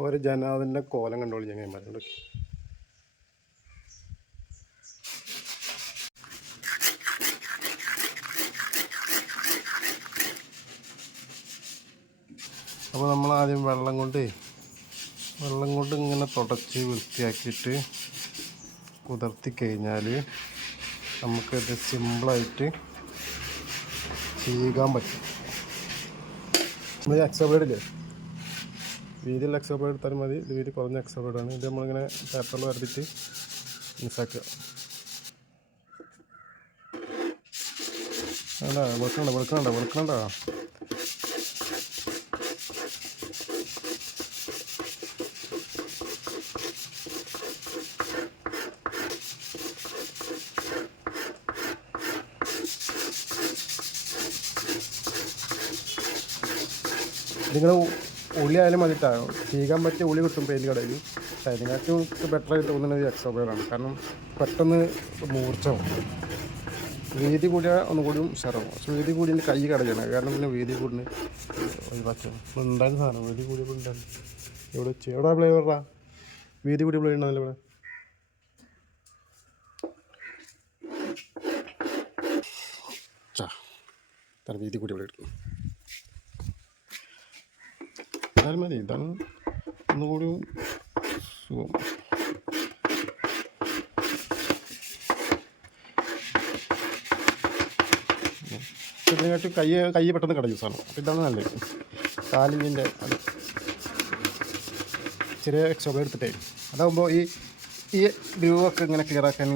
ഒരു ജനാതിൻ്റെ കോലം കണ്ടോളി ചങ്ങന്മാരോട്. അപ്പോൾ നമ്മൾ ആദ്യം വെള്ളം കൊണ്ട് ഇങ്ങനെ തുടച്ച് വൃത്തിയാക്കിയിട്ട് കുതിർത്തി കഴിഞ്ഞാൽ നമുക്കത് സിമ്പിളായിട്ട് ചെയ്യാൻ പറ്റും. നമ്മൾ എക്സ്ട്രാ ബ്ലേഡ് ഇല്ലേ, വീതിയുള്ള എക്സ്ട്രാ ബ്ലേഡ് എടുത്താലും മതി. ഇത് വീതി കുറഞ്ഞ എക്സ്ട്രാ ബ്ലേഡാണ്. ഇത് നമ്മളിങ്ങനെ പേപ്പറിൽ വരച്ചിട്ട് മിക്സാക്കുക. വേണ്ട വെളുക്കണ്ട. നിങ്ങൾ ഉള്ളി ആയാലും മതിട്ടാ, ചെയ്യാൻ പറ്റിയ ഉള്ളി കിട്ടും പെയിൻറ്റ് കടയിൽ. പക്ഷേ അതിനേക്കാട്ടും ബെറ്ററായിട്ട് തോന്നുന്നത് എക്സ്ട്രാ ബ്ലേഡാണ്. കാരണം പെട്ടെന്ന് മൂർച്ചയാവും. വീതി കൂടിയാൽ ഒന്നുകൂടിയും ഉഷാറാവും. പക്ഷെ വീതി കൂടി കൈ കടയണം. കാരണം പിന്നെ വീതി കൂടിന് ഒഴിവാക്കണം. ഉണ്ടായിരുന്ന സാധനം വീതി കൂടിയപ്പോൾ ഉണ്ടായിരുന്നു. എവിടെ ബ്ലേഡ് പറ, വീതി കൂടിയ ബ്ലേഡ് ഉണ്ടല്ലോ ഇവിടെ. വീതി കൂടിയ ബ്ലേഡ് ഇതായാലും മതി. ഇതാണ് ഒന്നുകൂടി സുഖം. ഇതിനായിട്ട് കൈ പെട്ടെന്ന് കടയും സാധനം. അപ്പോൾ ഇതാണ് നല്ലത്. കാലിഞ്ചിൻ്റെ അത് ചെറിയ എക്സ്ട്രാ ബ്ലേഡ് എടുത്തിട്ടേ, അതാകുമ്പോൾ ഈ ഗ്രൂവൊക്കെ ഇങ്ങനെ ക്ലിയർ ആക്കാൻ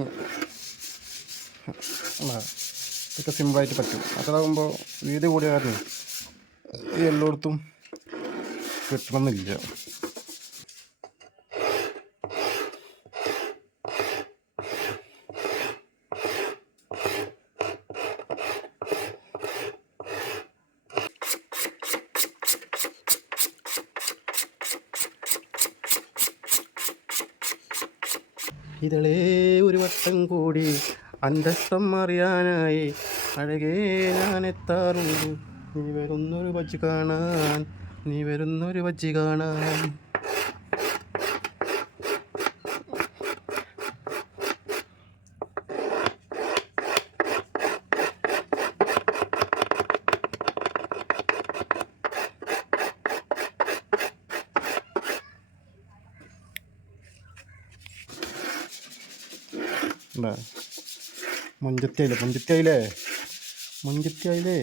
ഇതൊക്കെ സിമ്പിളായിട്ട് പറ്റും. അതാകുമ്പോൾ വീതി കൂടിയ കാരണം എല്ലായിടത്തും കിട്ടണമെന്നില്ല. ഇതളേ ഒരു വട്ടം കൂടി അന്തഷ്ടം അറിയാനായി അഴകേ ഞാൻ എത്താറുണ്ട്, നീ വരുന്നൊരു വജ്ജി കാണാൻ. മൊഞ്ചത്തിയായില്ലേ.